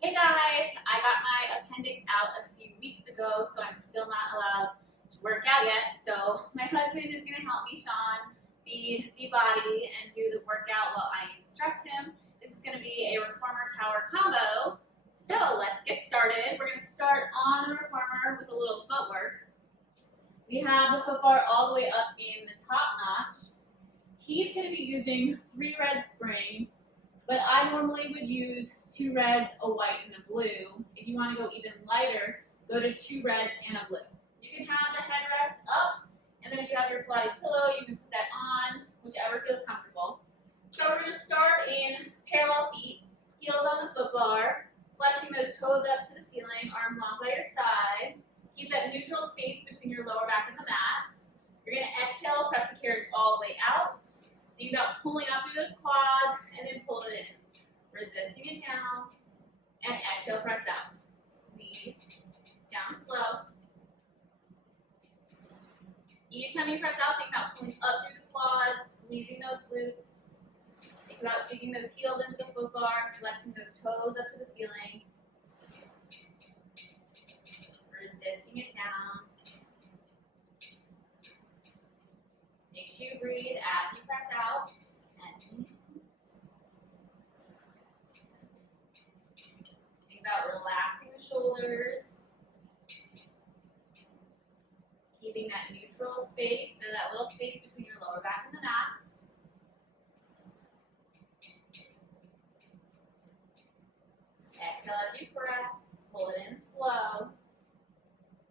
Hey guys, I got my appendix out a few weeks ago, so I'm still not allowed to work out yet. So my husband is going to help me, Sean, be the body and do the workout while I instruct him. This is going to be a reformer tower combo. So let's get started. We're going to start on the reformer with a little footwork. We have the foot bar all the way up in the top notch. He's going to be using 3 red springs, but I normally would use 2 reds, a white, and a blue. If you want to go even lighter, go to 2 reds and a blue. You can have the headrest up, and then if you have your Pilates pillow, you can put that on, whichever feels comfortable. So we're going to start in parallel feet, heels on the foot bar, flexing those toes up to the ceiling, arms long by your side. Keep that neutral space between your lower back and the mat. You're going to exhale, press the carriage all the way out. Think about pulling up through those quads and then pull it in. Resisting it down and exhale, press out. Squeeze down slow. Each time you press out, think about pulling up through the quads, squeezing those glutes. Think about digging those heels into the foot bar, flexing those toes up to the ceiling. Resisting it down. Make sure you breathe as you press out. And think about relaxing the shoulders. Keeping that neutral space, so that little space between your lower back and the mat. Exhale as you press. Pull it in slow.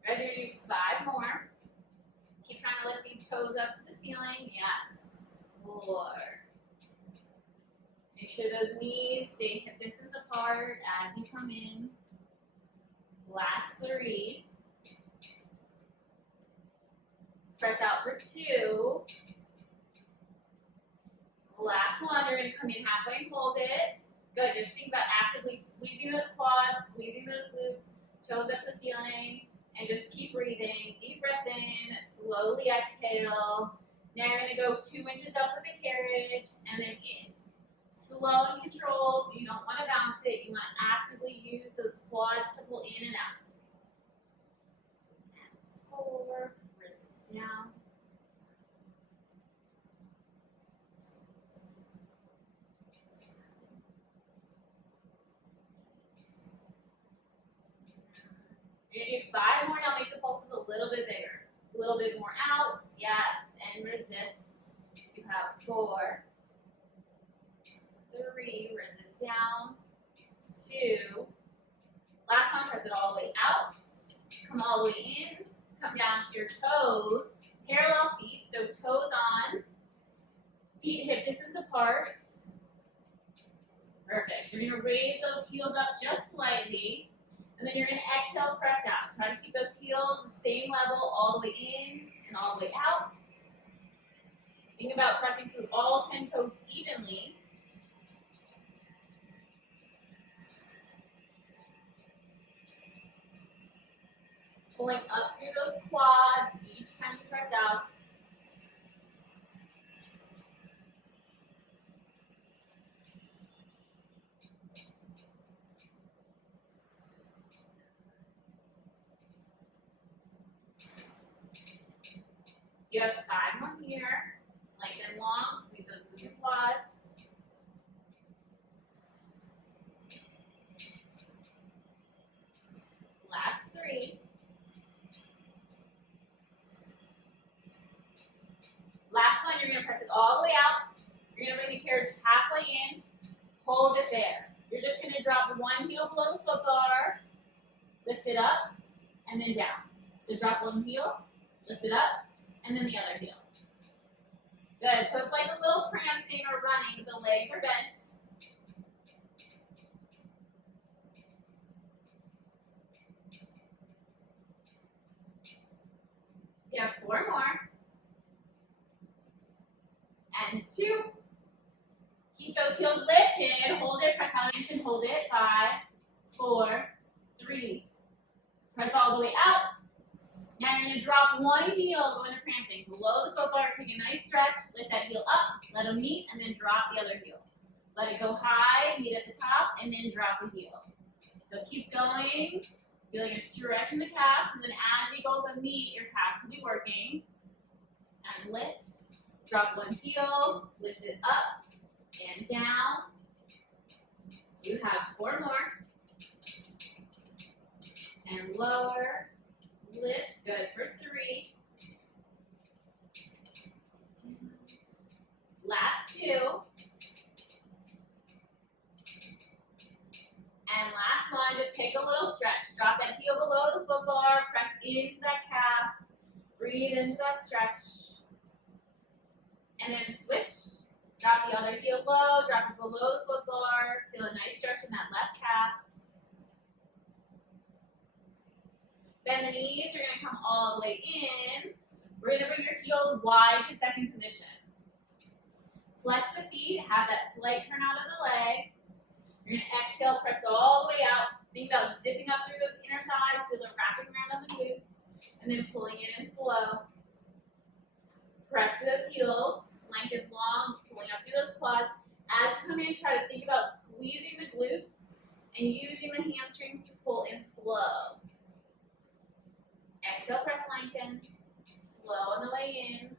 Guys, you're going to do 5 more. Keep trying to lift these toes up to the ceiling. Yes. 4. Make sure those knees stay hip distance apart as you come in. Last 3. Press out for 2. Last 1, you're going to come in halfway and hold it. Good. Just think about actively squeezing those quads, squeezing those glutes, toes up to the ceiling. And just keep breathing. Deep breath in, slowly exhale. Now you're going to go 2 inches up with the carriage and then in. Slow and control, so you don't want to bounce it. You want to actively use those quads to pull in and out. And 4, resist down. 6, 7. You're going to do 5 more now. Make the pulses a little bit bigger. A little bit more out. Yes. And resist. You have 4. 3. Resist down. 2. Last one. Press it all the way out. Come all the way in. Come down to your toes. Parallel feet. So toes on. Feet hip distance apart. Perfect. You're going to raise those heels up just slightly. And then you're going to exhale, press out. Try to keep those heels the same level all the way in and all the way out. Think about pressing through all 10 toes evenly. Pulling up through those quads each time you press out. You have 5 more here. Lengthen long, squeeze those glutes and quads. Last 3. Last one, you're going to press it all the way out. You're going to bring the carriage halfway in. Hold it there. You're just going to drop 1 heel below the foot bar. Lift it up, and then down. So drop 1 heel, lift it up, and then the other heel. Good. So it's like a little prancing or running. The legs are bent. You have 4 more. And 2. Keep those heels lifted. Hold it. Press out and hold it. 5, 4, 3. Press all the way out. Now you're going to drop 1 heel, go into prancing. Below the foot bar, take a nice stretch, lift that heel up, let them meet, and then drop the other heel. Let it go high, meet at the top, and then drop the heel. So keep going, feeling a stretch in the calves, and then as you go to meet, your calves will be working. And lift, drop one heel, lift it up and down. You have 4 more. And lower, lift, good for 3. Last 2. And last one, just take a little stretch. Drop that heel below the foot bar, press into that calf, breathe into that stretch. And then switch. Drop the other heel low, drop it below the foot bar. Feel a nice stretch in that left calf. Bend the knees, you're gonna come all the way in. We're gonna bring your heels wide to second position. Flex the feet, have that slight turn out of the legs. You're gonna exhale, press all the way out. Think about zipping up through those inner thighs, feel the wrapping around on the glutes, and then pulling it in slow. Press through those heels, lengthen long, pulling up through those quads. As you come in, try to think about squeezing the glutes and using the hamstrings to pull in slow. Exhale, press, lengthen, slow on the way in.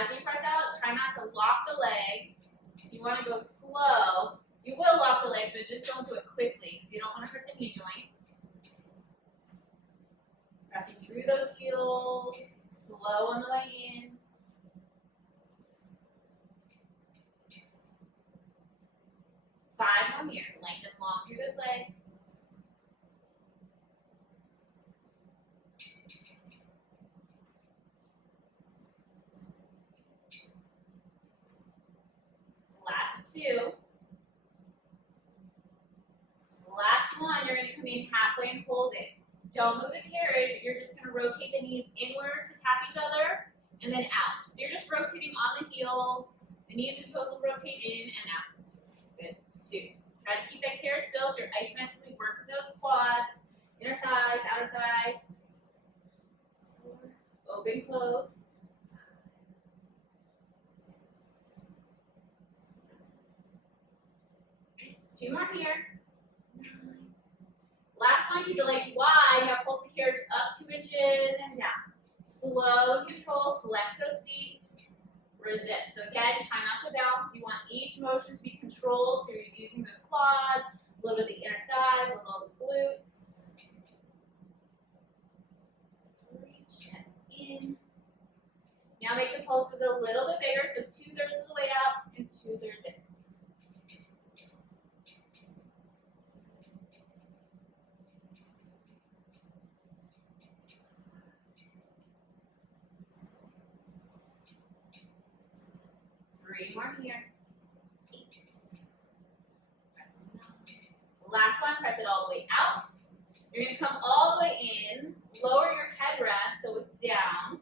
As you press out, try not to lock the legs. So you want to go slow. You will lock the legs, but just don't do it quickly because you don't want to hurt the knee joints. Pressing through those heels, slow on the way in. Five more here. Lengthen long through those legs. Last 2. Last one, you're going to come in halfway and hold it. Don't move the carriage. You're just going to rotate the knees inward to tap each other and then out. So you're just rotating on the heels. The knees and toes will rotate in and out. Good. 2. Try to keep that carriage still so you're isometrically working those quads, inner thighs, outer thighs. 4. Open, close. 2 more here. 9. Last one, keep the legs wide. Now pulse the carriage up 2 inches and down. Slow and control, flex those feet. Resist. So again, try not to bounce. You want each motion to be controlled. So you're using those quads, a little bit of the inner thighs, a little of the glutes. Reach and in. Now make the pulses a little bit bigger. So 2/3 of the way out and 2/3 in. Three more here. 8. Press 9. Last one, press it all the way out. You're going to come all the way in, lower your headrest so it's down.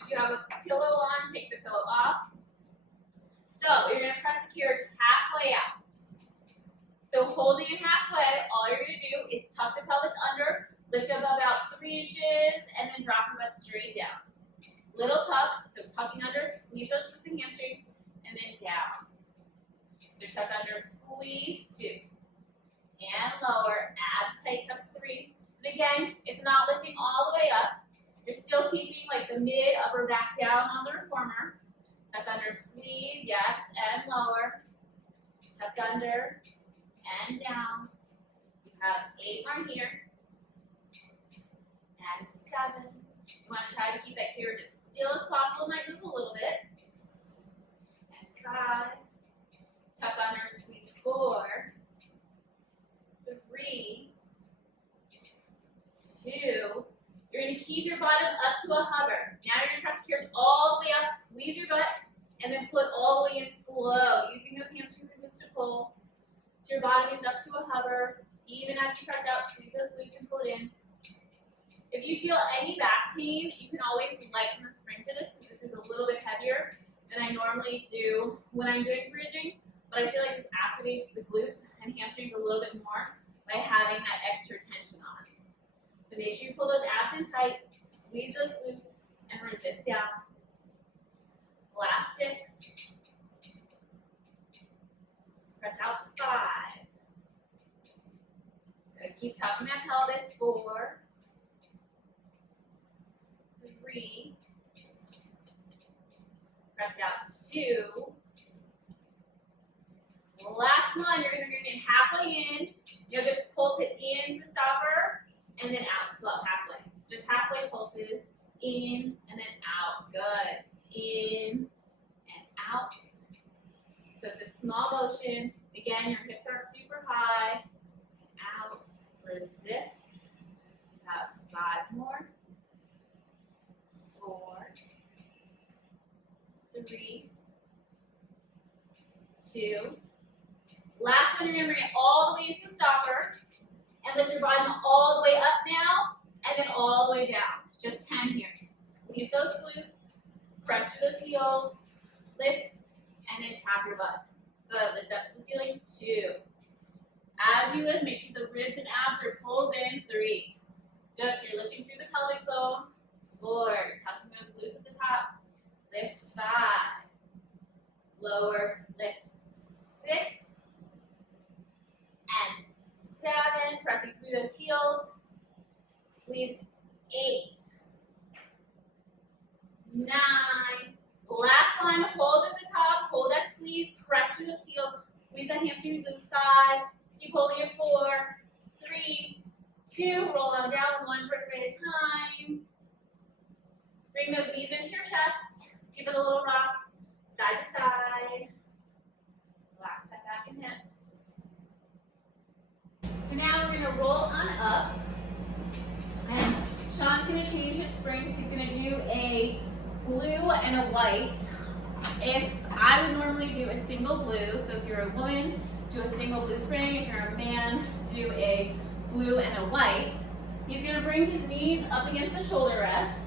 If you have a pillow on, take the pillow off. So you're going to press the carriage halfway out. So holding it halfway, all you're going to do is tuck the pelvis under, lift up about 3 inches, and then drop your butt straight down. Little tucks, so tucking under, squeeze those glutes and hamstrings, and then down. So tuck under, squeeze 2. And lower, abs tight, tuck 3. And again, it's not lifting all the way up. You're still keeping like the mid, upper back down on the reformer. Tuck under, squeeze, yes, and lower. Tuck under, and down. You have 8 more here. And 7. You want to try to keep that carriage as still as possible. Might move a little bit. 6. And 5. Tuck under, squeeze 4. 3. 2. You're going to keep your bottom up to a hover. Now you're going to press the carriage all the way up, squeeze your butt, and then put all the way in slow, using those hamstring movements to pull. So your bottom is up to a hover. Even as you press out, squeeze those glutes and pull it in. If you feel any back pain, you can always lighten the spring for this because this is a little bit heavier than I normally do when I'm doing bridging. But I feel like this activates the glutes and hamstrings a little bit more by having that extra tension on. So make sure you pull those abs in tight, squeeze those glutes, and resist down. Press out 5. Good. Keep tucking that pelvis. 4, 3. Press out 2. Last one, you're going to bring it halfway in. You'll just pulse it in the stopper and then out slow, halfway. Just halfway pulses, in and then out. Good. In and out. So it's a small motion. Again, your hips aren't super high. Out. Resist. About 5 more. 4, 3, 2. Last one, you're going to bring it all the way into the stopper and lift your bottom all the way up now and then all the way down. Just 10 here. Squeeze those glutes, press through those heels, lift, and then tap your butt. Good, lift up to the ceiling. 2. As you lift, make sure the ribs and abs are pulled in. 3. Good, so you're lifting through the pelvic bone. 4, tucking those glutes at the top. Lift. 5. Lower, lift. 6. And 7, pressing through those heels. Squeeze. 8, 9. Last one, hold at the top, hold that squeeze, press through those heels, squeeze that hamstring glute. 5, keep holding it. 4, 3, 2, roll on down, 1 vertebrae at a time. Bring those knees into your chest, give it a little rock, side to side. Relax that back and hips. So now we're going to roll on up, and Sean's going to change his springs. He's going to do a blue and a white. If I would normally do a single blue, so if you're a woman, do a single blue spring. If you're a man, do a blue and a white. He's going to bring his knees up against the shoulder rests.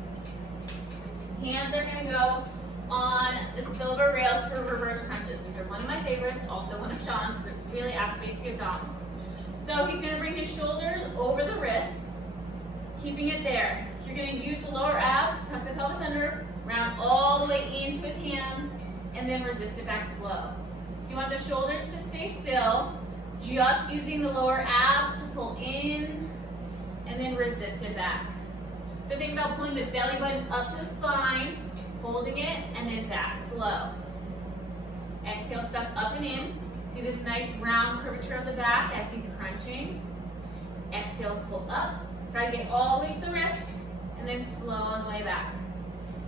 Hands are going to go on the silver rails for reverse crunches. These are one of my favorites, also one of Sean's, because it really activates the abdominals. So he's going to bring his shoulders over the wrists, keeping it there. You're going to use the lower abs, tuck the pelvis under, round all the way into his hands, and then resist it back slow. So you want the shoulders to stay still, just using the lower abs to pull in, and then resist it back. So think about pulling the belly button up to the spine, holding it, and then back slow. Exhale, suck up and in. See this nice round curvature of the back as he's crunching. Exhale, pull up. Try to get all the way to the wrists, and then slow on the way back.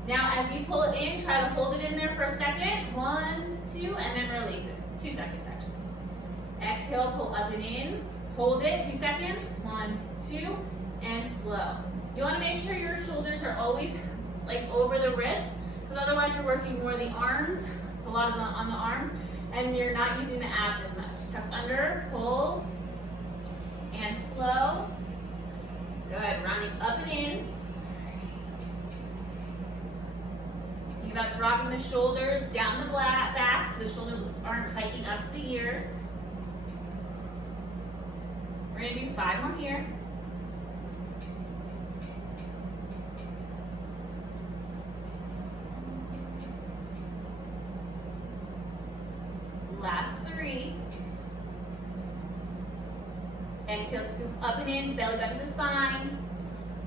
Now, as you pull it in, try to hold it in there for a second. 1, 2, and then release it. 2 seconds, actually. Exhale, pull up and in. Hold it, 2 seconds. 1, 2, and slow. You want to make sure your shoulders are always like over the wrists, because otherwise you're working more the arms. It's a lot on the arms, and you're not using the abs as much. Tuck under, pull, and slow. Good, rounding up and in. Think about dropping the shoulders down the back so the shoulders aren't hiking up to the ears. We're going to do 5 more here. Last 3. Exhale, scoop up and in, belly button to the spine.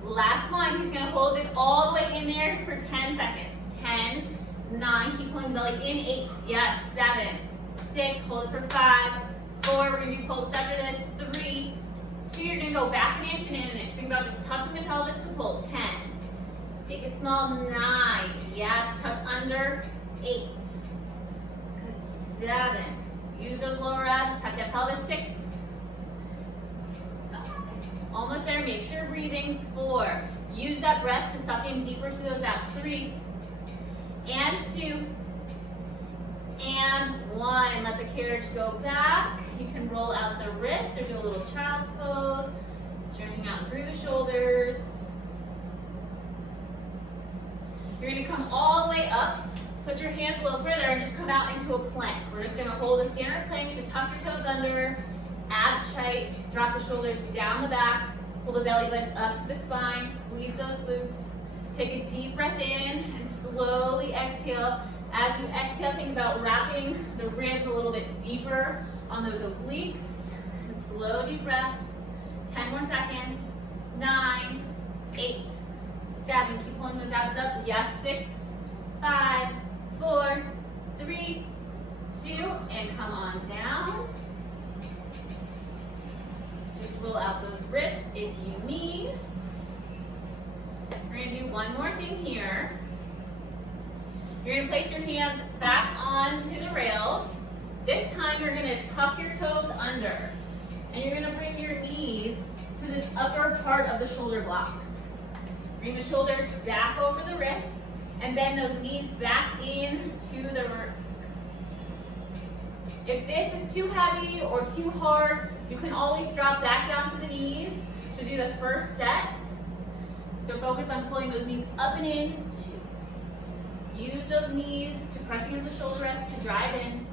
Last one, he's going to hold it all the way in there for 10 seconds. 10, 9, keep pulling belly in. 8, yes, 7, 6, hold it for 5, 4, we're going to do pulls after this. 3, 2, you're going to go back an inch and in an inch. Think about just tucking the pelvis to pull. 10, make it small. 9, yes, tuck under. 8, good. 7, use those lower abs, tuck that pelvis. 6, 5, almost there, make sure you're breathing. 4, use that breath to suck in deeper to those abs. 3, and 2, and 1. Let the carriage go back. You can roll out the wrists or do a little child's pose, stretching out through the shoulders. You're going to come all the way up. Put your hands a little further and just come out into a plank. We're just going to hold a standard plank, so tuck your toes under, abs tight, drop the shoulders down the back, pull the belly button up to the spine, squeeze those glutes. Take a deep breath in and slowly exhale As you exhale, think about wrapping the ribs a little bit deeper on those obliques. And slow, deep breaths. 10 more seconds. 9, 8, 7. Keep pulling those abs up. Yes, 6, 5, 4, 3, 2, and come on down. Just roll out those wrists if you need. We're going to do one more thing here. You're going to place your hands back onto the rails. This time you're going to tuck your toes under. And you're going to bring your knees to this upper part of the shoulder blocks. Bring the shoulders back over the wrists and bend those knees back into the wrists. If this is too heavy or too hard, you can always drop back down to the knees to do the first set. So focus on pulling those knees up and in. 2. Use those knees to press against the shoulder rest to drive in.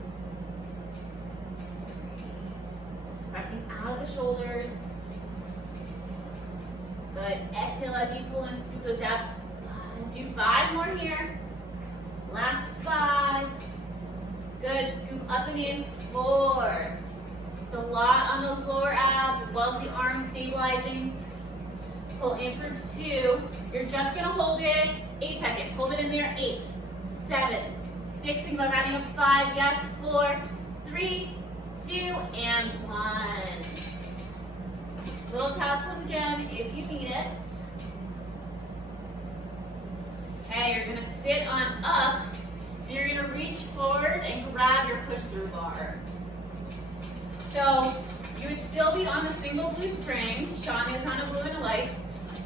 Pressing out of the shoulders. Good. Exhale as you pull and scoop those abs. Do 5 more here. Last 5. Good. Scoop up and in. 4. It's a lot on those lower abs as well as the arms stabilizing. Pull in for 2. You're just going to hold it 8 seconds. Hold it in there. 8, 7, 6. Think about rounding up. 5. Yes. 4, 3, 2, and 1. Little child's pose again if you need it. Okay, you're going to sit on up, and you're going to reach forward and grab your push-through bar. So you would still be on the single blue spring. Sean is on a blue and a white.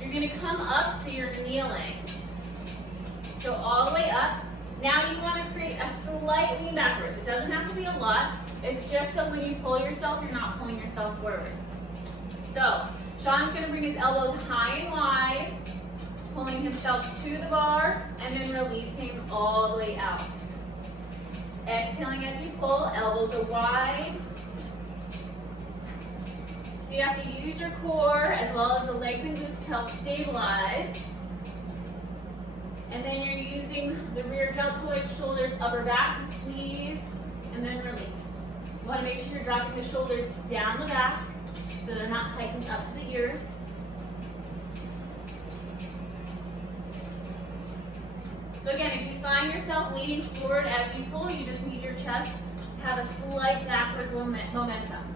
You're going to come up so you're kneeling. So all the way up. Now you want to create a slight lean backwards. It doesn't have to be a lot. It's just so when you pull yourself, you're not pulling yourself forward. So Sean's going to bring his elbows high and wide, pulling himself to the bar, and then releasing all the way out. Exhaling as you pull, elbows are wide. So you have to use your core as well as the legs and glutes to help stabilize. And then you're using the rear deltoid, shoulders, upper back to squeeze, and then release. You want to make sure you're dropping the shoulders down the back so they're not hiking up to the ears. So again, if you find yourself leaning forward as you pull, you just need your chest to have a slight backward momentum.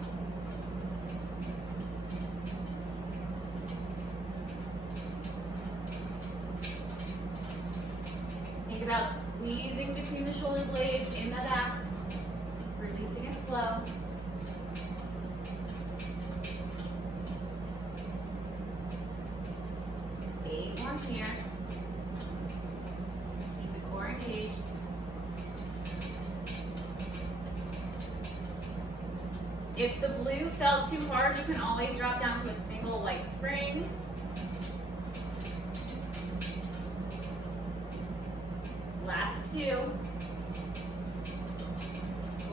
Think about squeezing between the shoulder blades in the back, releasing it slow. Eight more here. Keep the core engaged. If the blue felt too hard, you can always drop down to a single white spring. Last 2.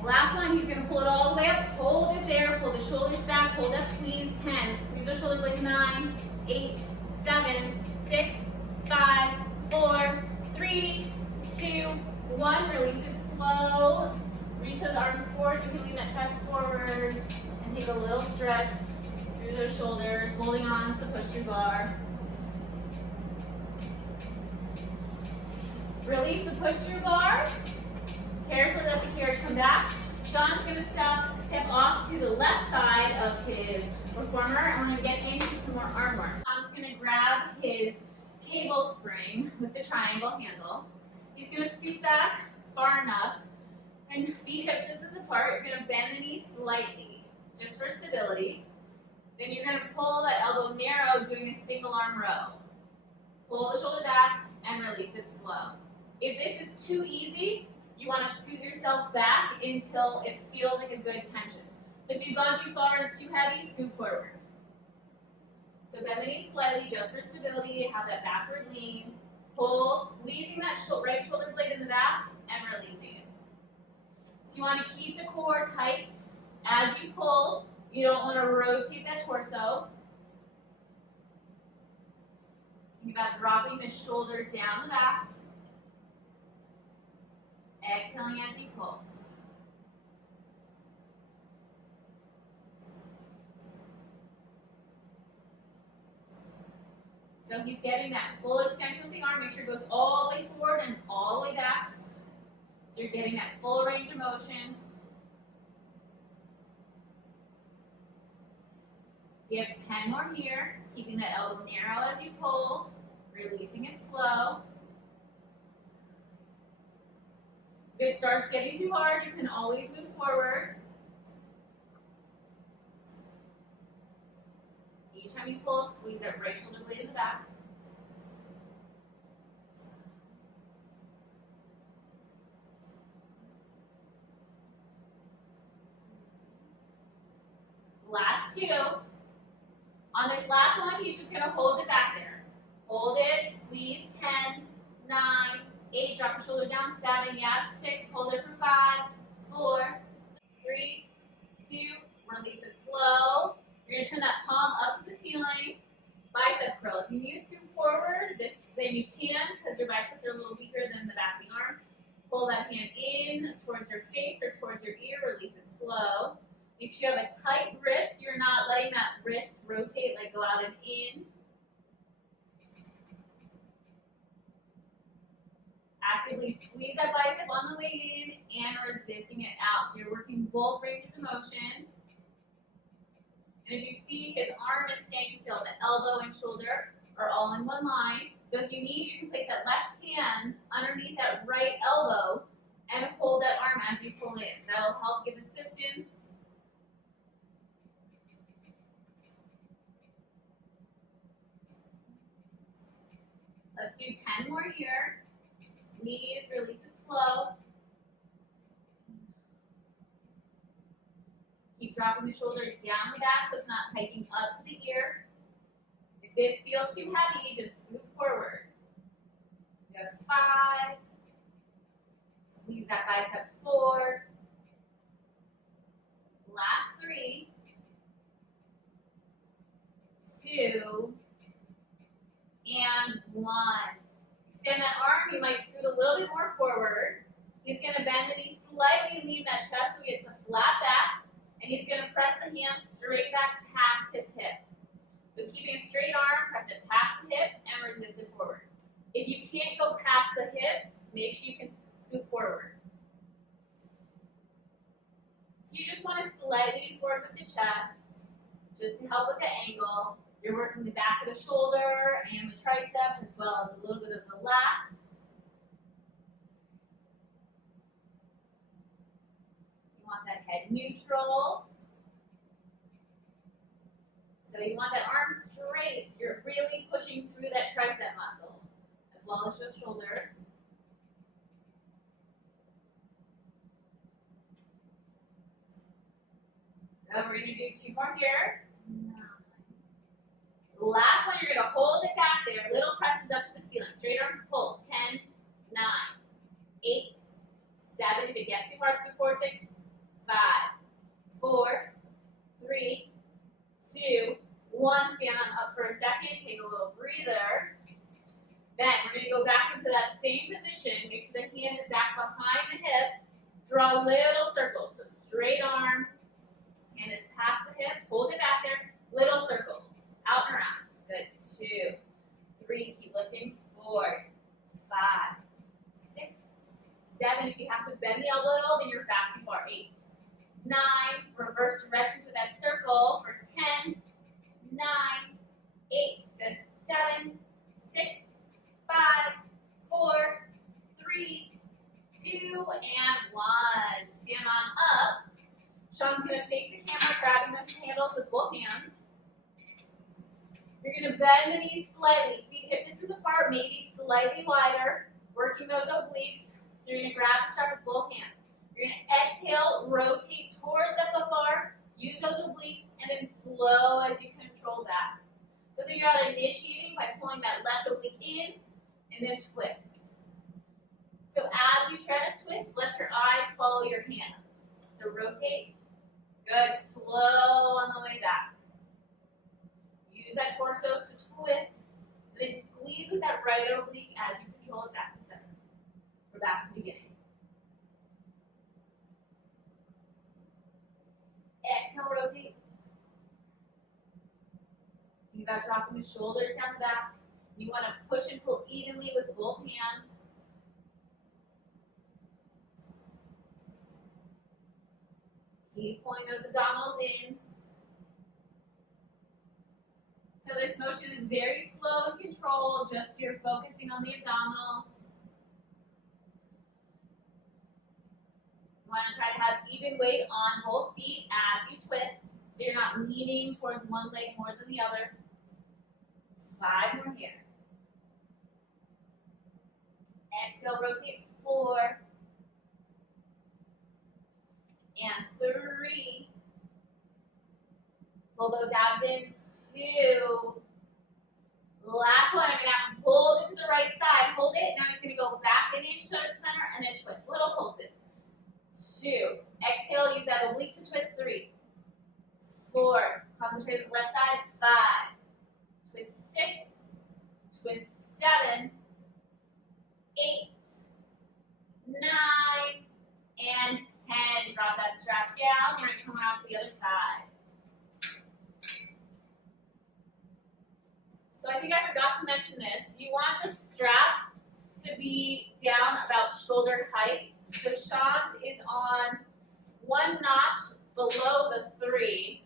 Last one, he's going to pull it all the way up. Hold it there. Pull the shoulders back. Hold that squeeze. 10. Squeeze those shoulder blades. 9, 8, 7, 6, 5, 4, 3, 2, 1. Release it slow. Reach those arms forward. You can lean that chest forward and take a little stretch through those shoulders, holding on to the push-through bar. Release the push-through bar. Carefully let the carriage come back. Sean's going to step off to the left side of his reformer, and we're going to get into some more arm work. Sean's going to grab his cable spring with the triangle handle. He's going to scoot back far enough, and feet hip distance apart. You're going to bend the knee slightly, just for stability. Then you're going to pull that elbow narrow, doing a single arm row. Pull the shoulder back and release it slow. If this is too easy, you want to scoot yourself back until it feels like a good tension. So if you've gone too far and it's too heavy, scoot forward. So bend the knee slightly just for stability, have that backward lean. Pull, squeezing that right shoulder blade in the back and releasing it. So you want to keep the core tight as you pull. You don't want to rotate that torso. Think about dropping the shoulder down the back. exhaling as you pull. So he's getting that full extension with the arm. Make sure it goes all the way forward and all the way back. So you're getting that full range of motion. We have 10 more here, keeping that elbow narrow as you pull, releasing it slow. If it starts getting too hard, you can always move forward. Each time you pull, squeeze that right shoulder blade in the back. Last two. On this last one, he's just going to hold it back there. Hold it, squeeze, 10, 9, 8, drop the shoulder down, 7, yes, 6, hold it for 5, 4, 3, 2, release it slow. You're going to turn that palm up to the ceiling. Bicep curl. If you need to scoop forward, then you can, because your biceps are a little weaker than the back of the arm. Pull that hand in towards your face or towards your ear, release it slow. Make sure you have a tight wrist. You're not letting that wrist rotate, like go out and in. Actively squeeze that bicep on the way in and resisting it out. So you're working both ranges of motion. And if you see his arm is staying still, the elbow and shoulder are all in one line. So if you need, you can place that left hand underneath that right elbow and hold that arm as you pull in. That'll help give assistance. Let's do 10 more here. Squeeze, release it slow. Keep dropping the shoulders down the back so it's not hiking up to the ear. If this feels too heavy, just scoot forward. We have 5. Squeeze that bicep 4. Last 3. 2. And 1. Extend that arm. You might scoot a little bit more forward. He's going to bend the knee slightly, lean that chest so he gets a flat back. And he's going to press the hand straight back past his hip. So keeping a straight arm, press it past the hip and resist it forward. If you can't go past the hip, make sure you can scoot forward. So you just want to slightly forward with the chest, just to help with the angle. You're working the back of the shoulder and the tricep, as well as a little bit of the lats. You want that head neutral. So you want that arm straight. So you're really pushing through that tricep muscle, as well as your shoulder. So we're going to do 2 more here. Last one, you're going to hold it back there. Little presses up to the ceiling. Straight arm pulls. 10, 9, 8, 7. If it gets too hard, scoot forward. 6, 5, 4, 3, 2, 1. Stand on up for a second. Take a little breather. Then we're going to go back into that same position. Make sure the hand is back behind the hip. Draw little circles. So straight arm. Hand is past the hip. Hold it back there. Little circles. Out and around. Good. 2, 3. Keep lifting. 4, 5, 6, 7. If you have to bend the elbow at all, then you're back too far. 8, 9. Reverse directions with that circle for 10, 9, 8. Good. 7, 6, 5, 4, 3, 2, and 1. Stand on up. Sean's going to face the camera, grabbing the handles with both hands. You're going to bend the knees slightly, feet hip distance apart, maybe slightly wider, working those obliques. You're going to grab the strap with both hands. You're going to exhale, rotate toward the foot bar, use those obliques, and then slow as you control that. So then you're initiating by pulling that left oblique in, and then twist. So as you try to twist, let your eyes follow your hands. So rotate. Good. Slow on the way back. Use that torso to twist. Then squeeze with that right oblique as you control it back to center. We're back to the beginning. about dropping the shoulders down the back. You want to push and pull evenly with both hands. Keep pulling those abdominals in. So this motion is very slow and controlled, just so you're focusing on the abdominals. You want to try to have even weight on both feet as you twist, so you're not leaning towards one leg more than the other. 5 more here. Exhale, rotate 4. And 3. Pull those abs in. 2. Last one, I'm going to hold it to the right side. Hold it. Now I'm just going to go back an inch towards the center and then twist. Little pulses. 2. Exhale, use that oblique to twist. 3. 4. Concentrate on the left side. 5. Twist 6. Twist 7. 8. 9. And 10. Drop that strap down. We're going to come around to the other side. So I think I forgot to mention this. You want the strap to be down about shoulder height. So Sean's is on 1 notch below the 3.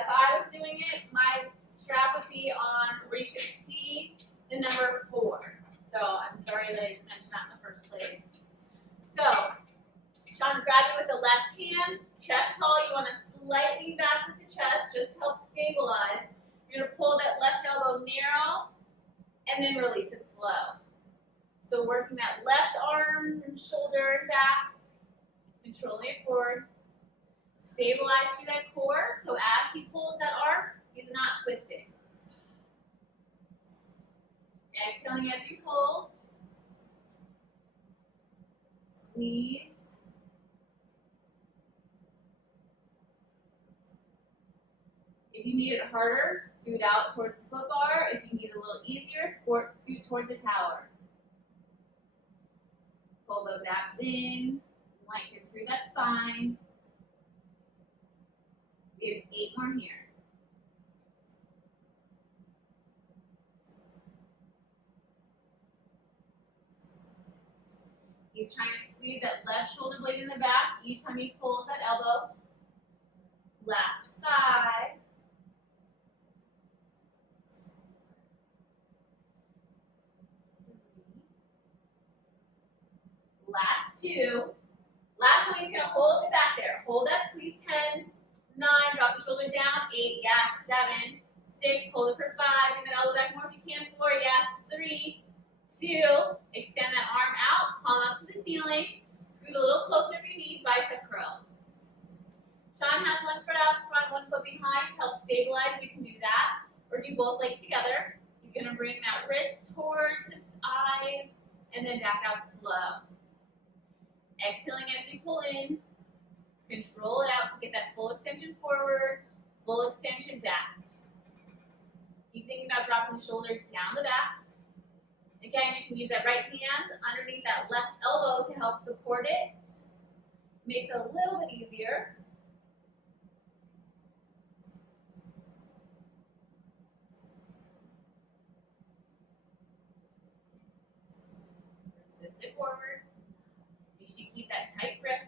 If I was doing it, my strap would be on where you can see the number 4. So I'm sorry that I didn't mention that in the first place. So Sean's grabbing with the left hand, chest tall. You want to slightly back with the chest just to help stabilize. You're going to pull that left elbow narrow and then release it slow. So working that left arm and shoulder and back, controlling it forward. Stabilize through that core, so as he pulls that arm, he's not twisting. Exhaling as you pull. Squeeze. If you need it harder, scoot out towards the foot bar. If you need it a little easier, scoot towards the tower. Pull those abs in, lengthen through that spine. We have 8 more here. He's trying to squeeze that left shoulder blade in the back each time he pulls that elbow. Last 5. Last 2. Last one, he's going to hold it back there. Hold that squeeze. 10, 9, drop the shoulder down. 8, yes. 7, 6, hold it for 5. Bring that elbow back more if you can. 4, yes. 3, 2, extend that arm out, palm up to the ceiling. Scoot a little closer if you need. Bicep curls. Sean has 1 foot out in front, 1 foot behind to help stabilize. You can do that, or do both legs together. He's going to bring that wrist towards his eyes and then back out slow. Exhaling as you pull in. Control it out to get that full extension forward, full extension back. Keep thinking about dropping the shoulder down the back. Again, you can use that right hand underneath that left elbow to help support it. Makes it a little bit easier. Resist it forward. Make sure you keep that tight wrist.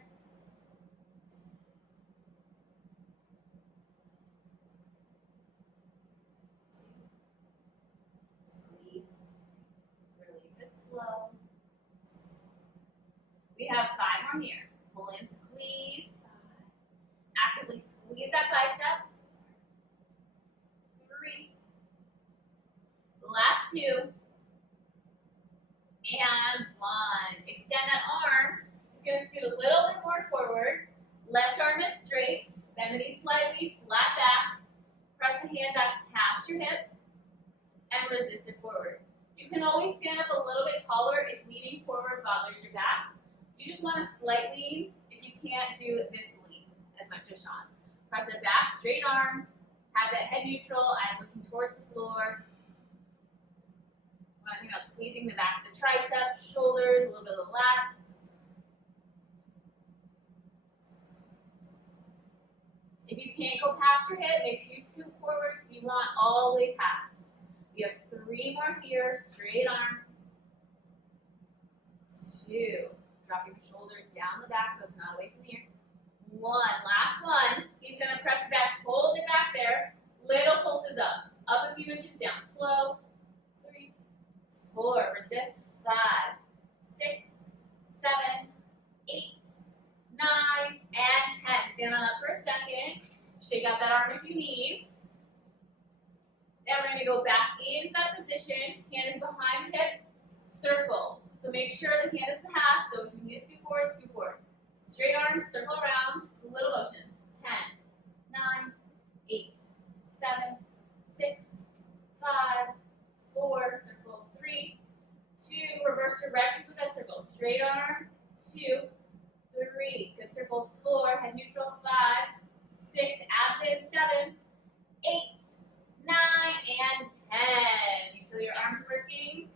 Squeeze. Release it slow. We have 5 more here. Pull in, squeeze. 5. Actively squeeze that bicep. 3. Last 2. And 1. Extend that arm. It's going to scoot a little bit more forward. Left arm is straight. Bend the knee slightly, flat back. Press the hand back past your hip. And resist it forward. You can always stand up a little bit taller if leaning forward bothers your back. You just want to slightly, if you can't do this lean as much as Sean. Press it back, straight arm. Have that head neutral, eyes looking towards the floor. When I think about squeezing the back of the triceps, shoulders, a little bit of the lats. If you can't go past your hip, make sure you scoot forward because you want all the way past. You have 3 more here, straight arm. 2. Drop your shoulder down the back so it's not away from the ear. 1. Last one. He's going to press it back, hold it back there. Little pulses up. Up a few inches, down slow. 3, 4. Resist. 5, 6, 7, 8, 9, and 10. Stand on up for a second. Shake out that arm if you need. Then we're going to go back into that position. Hand is behind the hip. Circle. So make sure the hand is past. So if you need to scoot forward, scoot forward. Straight arms, circle around. It's a little motion. 10, 9, 8, 7, 6, 5, 4. Circle 3, 2. Reverse directions with that circle. Straight arm. 2, 3. Good circle. 4. Head neutral. 5, 6. Abs in. 7, 8, 9, and 10. You feel your arms working?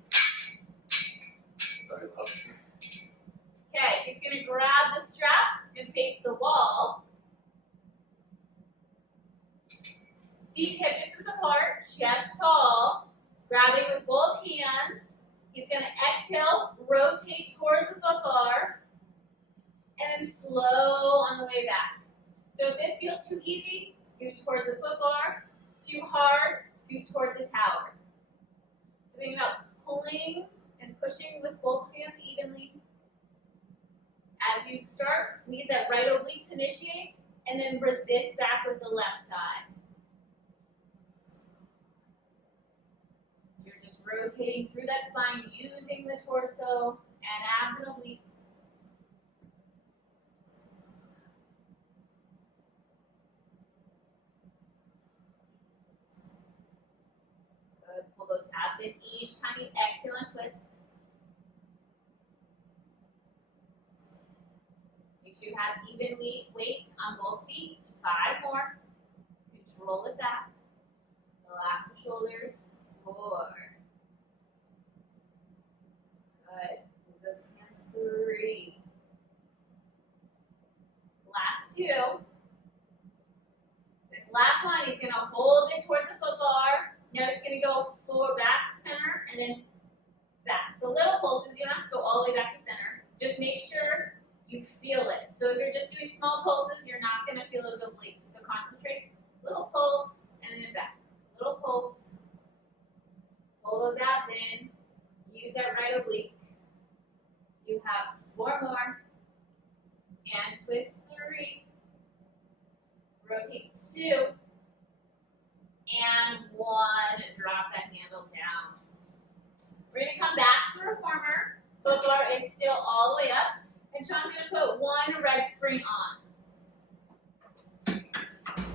Okay, he's going to grab the strap and face the wall. Feet hip distance apart, chest tall. Grabbing with both hands. He's going to exhale, rotate towards the foot bar, and then slow on the way back. So if this feels too easy, scoot towards the foot bar. Too hard, scoot towards the tower. So think about pulling and pushing with both hands evenly. As you start, squeeze that right oblique to initiate, and then resist back with the left side. So you're just rotating through that spine, using the torso and abs and obliques. Good. Pull those abs in each time you exhale and twist. Make sure you have even weight on both feet. 5 more. Control it back. Relax your shoulders. 4. Good. Move those hands. 3. Last 2. This last one, he's going to hold it towards the foot bar. Now he's going to go forward, back to center, and then back. So little pulses. You don't have to go all the way back to center. Just make sure you feel it. So if you're just doing small pulses, you're not going to feel those obliques. So concentrate. Little pulse, and then back. Little pulse. Pull those abs in. Use that right oblique. You have 4 more. And twist 3. Rotate 2. And 1. Drop that handle down. We're going to come back to the reformer. Foot bar is still all the way up. And Sean's going to put 1 red spring on.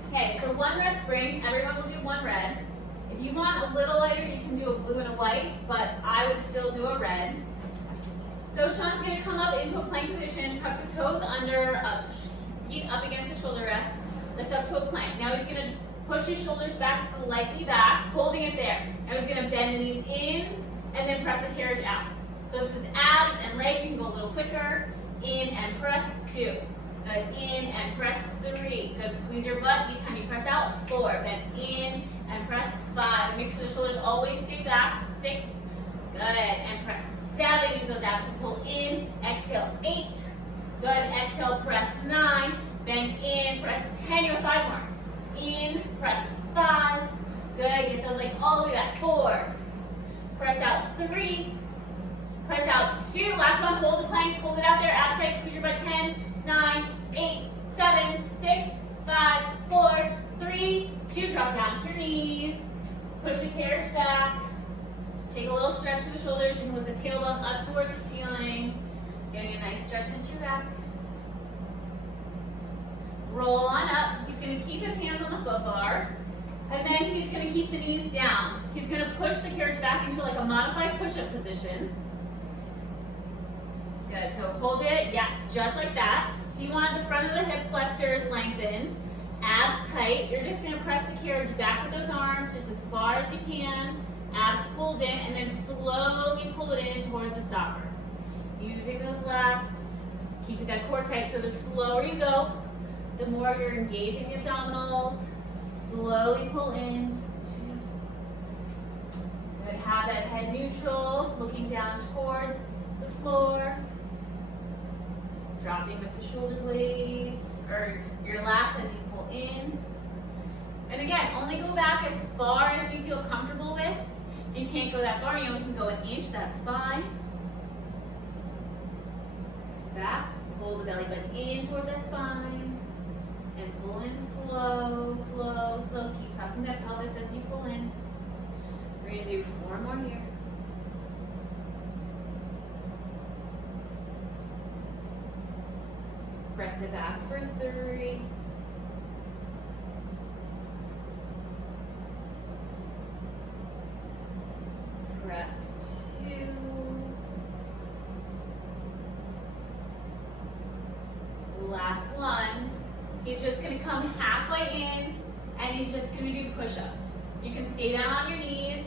Okay, so 1 red spring. Everyone will do 1 red. If you want a little lighter, you can do a blue and a white, but I would still do a red. So Sean's going to come up into a plank position, tuck the toes under, feet up against the shoulder rest, lift up to a plank. Now he's going to push his shoulders back slightly back, holding it there. Now he's going to bend the knees in and then press the carriage out. So this is abs and legs. You can go a little quicker. In and press 2. Good. In and press 3. Good. Squeeze your butt each time you press out. 4. Then in and press 5. And make sure the shoulders always stay back. 6. Good. And press 7. Use those abs to pull in. Exhale. 8. Good. Exhale. Press 9. Then in. Press 10. You have 5 more. In. Press 5. Good. Get those legs all the way back. 4. Press out. 3. Press out 2. Last one. Hold the plank. Hold it out there. Abs tight. Squeeze your butt. 10, 9, 8, 7, 6, 5, 4, 3, 2. Drop down to your knees. Push the carriage back. Take a little stretch through the shoulders. You can lift the tailbone up towards the ceiling. Getting a nice stretch into your back. Roll on up. He's going to keep his hands on the foot bar. And then he's going to keep the knees down. He's going to push the carriage back into like a modified push-up position. Good, so hold it, yes, just like that. So you want the front of the hip flexors lengthened, abs tight. You're just gonna press the carriage back with those arms just as far as you can, abs pulled in, and then slowly pull it in towards the stopper. Using those lats, keeping that core tight, so the slower you go, the more you're engaging the abdominals. Slowly pull in. Good. Have that head neutral, looking down towards the floor. Dropping with the shoulder blades or your lats as you pull in. And again, only go back as far as you feel comfortable with. If you can't go that far, you only can go an inch, that's fine. Back, pull the belly button in towards that spine. And pull in slow, slow, slow. Keep tucking that pelvis as you pull in. We're going to do 4 more here. Press it back for 3. Press 2. Last one. He's just going to come halfway in and he's just going to do push-ups. You can stay down on your knees,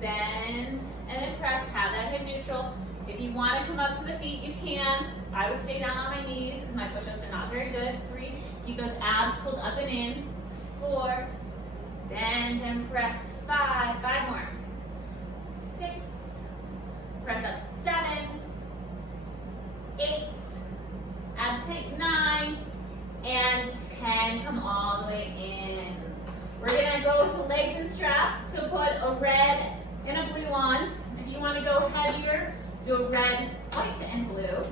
bend, and then press. Have that hip neutral. If you want to come up to the feet, you can. I would stay down on my knees because my push-ups are not very good. 3. Keep those abs pulled up and in. 4. Bend and press. 5. 5 more. 6. Press up. 7. 8. Abs take 9. And 10. Come all the way in. We're going to go to legs and straps. So put a red and a blue on. If you want to go heavier, do a red, white, and blue.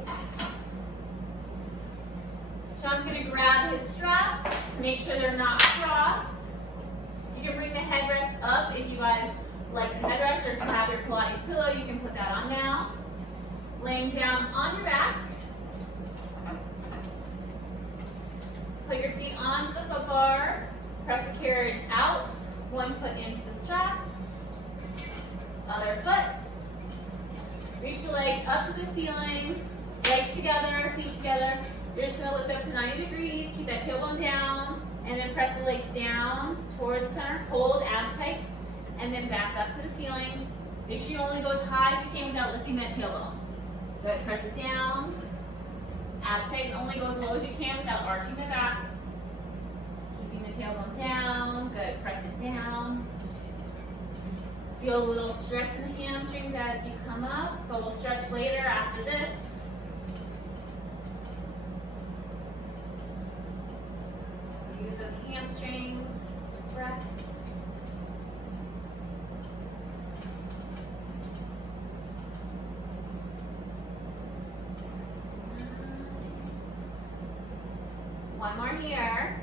Sean's going to grab his straps. Make sure they're not crossed. You can bring the headrest up if you guys like the headrest, or if you have your Pilates pillow, you can put that on now. Laying down on your back. Put your feet onto the foot bar. Press the carriage out. 1 foot into the strap. Other foot. Reach the legs up to the ceiling. Legs together, feet together. You're just going to lift up to 90 degrees. Keep that tailbone down. And then press the legs down towards the center. Hold, abs tight. And then back up to the ceiling. Make sure you only go as high as you can without lifting that tailbone. Good. Press it down. Abs tight. Only go as low as you can without arching the back. Keeping the tailbone down. Good. Press it down. Feel a little stretch in the hamstrings as you come up, but we'll stretch later after this. Use those hamstrings to press. One more here.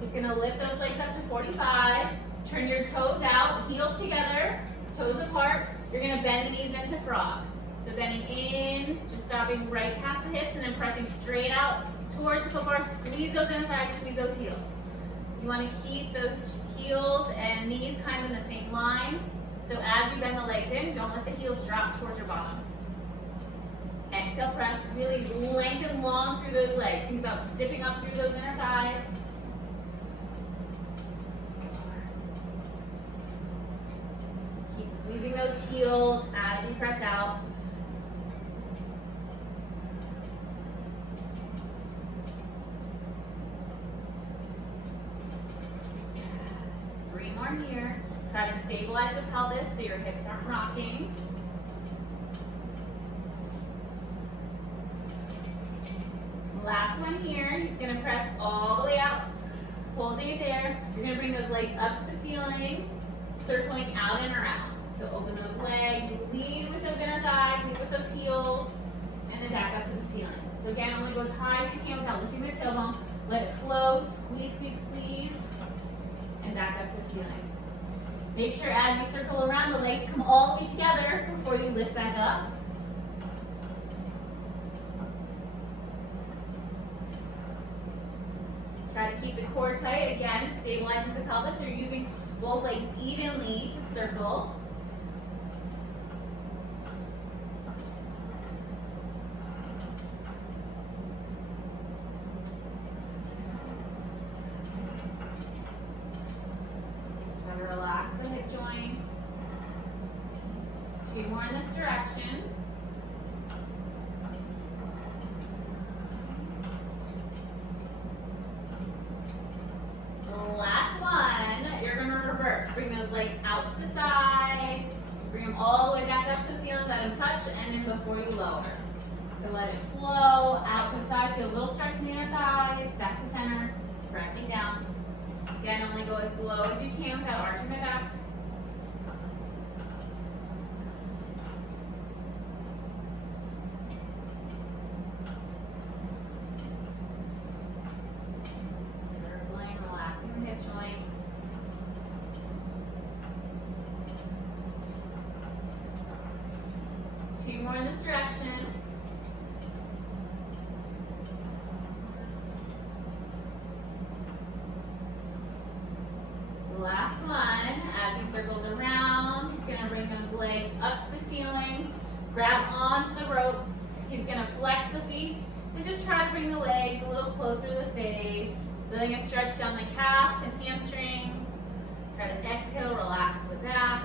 He's going to lift those legs up to 45. Turn your toes out, heels together, toes apart. You're going to bend the knees into frog. So bending in, just stopping right past the hips, and then pressing straight out towards the foot bar. Squeeze those inner thighs, squeeze those heels. You want to keep those heels and knees kind of in the same line. So as you bend the legs in, don't let the heels drop towards your bottom. Exhale, press. Really lengthen long through those legs. Think about zipping up through those inner thighs. Squeezing those heels as you press out. Three more here. Try to stabilize the pelvis so your hips aren't rocking. Last one here. He's going to press all the way out. Holding it there. You're going to bring those legs up to the ceiling, circling out and around. So open those legs, lead with those inner thighs, lead with those heels, and then back up to the ceiling. So again, only go as high as you can without lifting the tailbone. Let it flow, squeeze, squeeze, squeeze, and back up to the ceiling. Make sure as you circle around, the legs come all the way together before you lift back up. Try to keep the core tight. Again, stabilizing the pelvis. So you're using both legs evenly to circle. Try to relax the hip joints. 2 more in this direction. bring those legs out to the side. Bring them all the way back up to the ceiling, let them touch, and then before you lower. So let it flow out to the side. Feel a little stretch in the inner thighs, back to center, pressing down. Again, only go as low as you can without arching the back. Circling, relaxing the hip joint. Two more in this direction. Last one, as he circles around, he's going to bring those legs up to the ceiling, grab onto the ropes. He's going to flex the feet and just try to bring the legs a little closer to the face, feeling a stretch down the calves and hamstrings. Try to exhale, relax the back.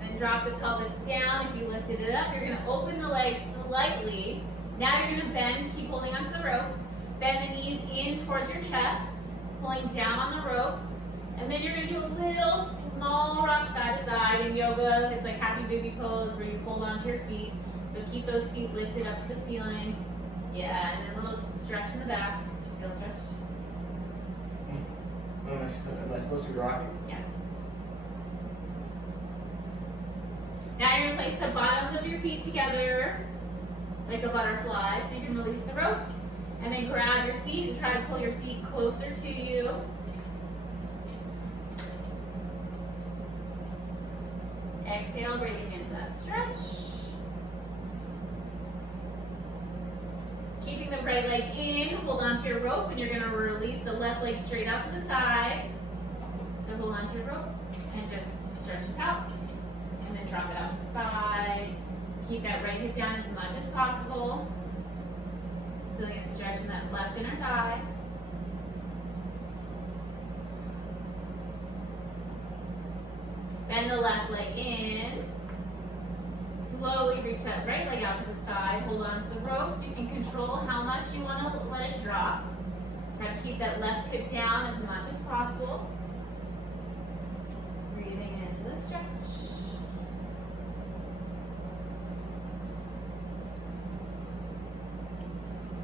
Then drop the pelvis down. If you lifted it up, you're going to open the legs slightly. Now you're going to bend, keep holding onto the ropes, bend the knees in towards your chest, pulling down on the ropes, and then you're going to do a little small rock side to side. In yoga, it's like happy baby pose where you hold onto your feet. So keep those feet lifted up to the ceiling. Yeah, and then a little stretch in the back. Do you feel a stretch? Am I supposed to be rocking? Yeah. Now you're going to place the bottoms of your feet together like a butterfly, so you can release the ropes, and then grab your feet and try to pull your feet closer to you. Exhale, breathing into that stretch. Keeping the right leg in, hold onto your rope, and you're going to release the left leg straight out to the side. So hold onto your rope and just stretch it out, and then drop it out to the side. Keep that right hip down as much as possible. Feeling a stretch in that left inner thigh. Bend the left leg in. Slowly reach that right leg out to the side. Hold on to the rope so you can control how much you want to let it drop. Try to keep that left hip down as much as possible. Breathing into the stretch.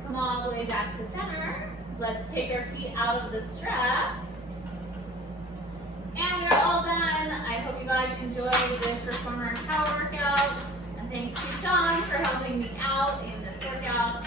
Come all the way back to center. Let's take our feet out of the straps. And we're all done. I hope you guys enjoyed this reformer tower workout. And thanks to Sean for helping me out in this workout.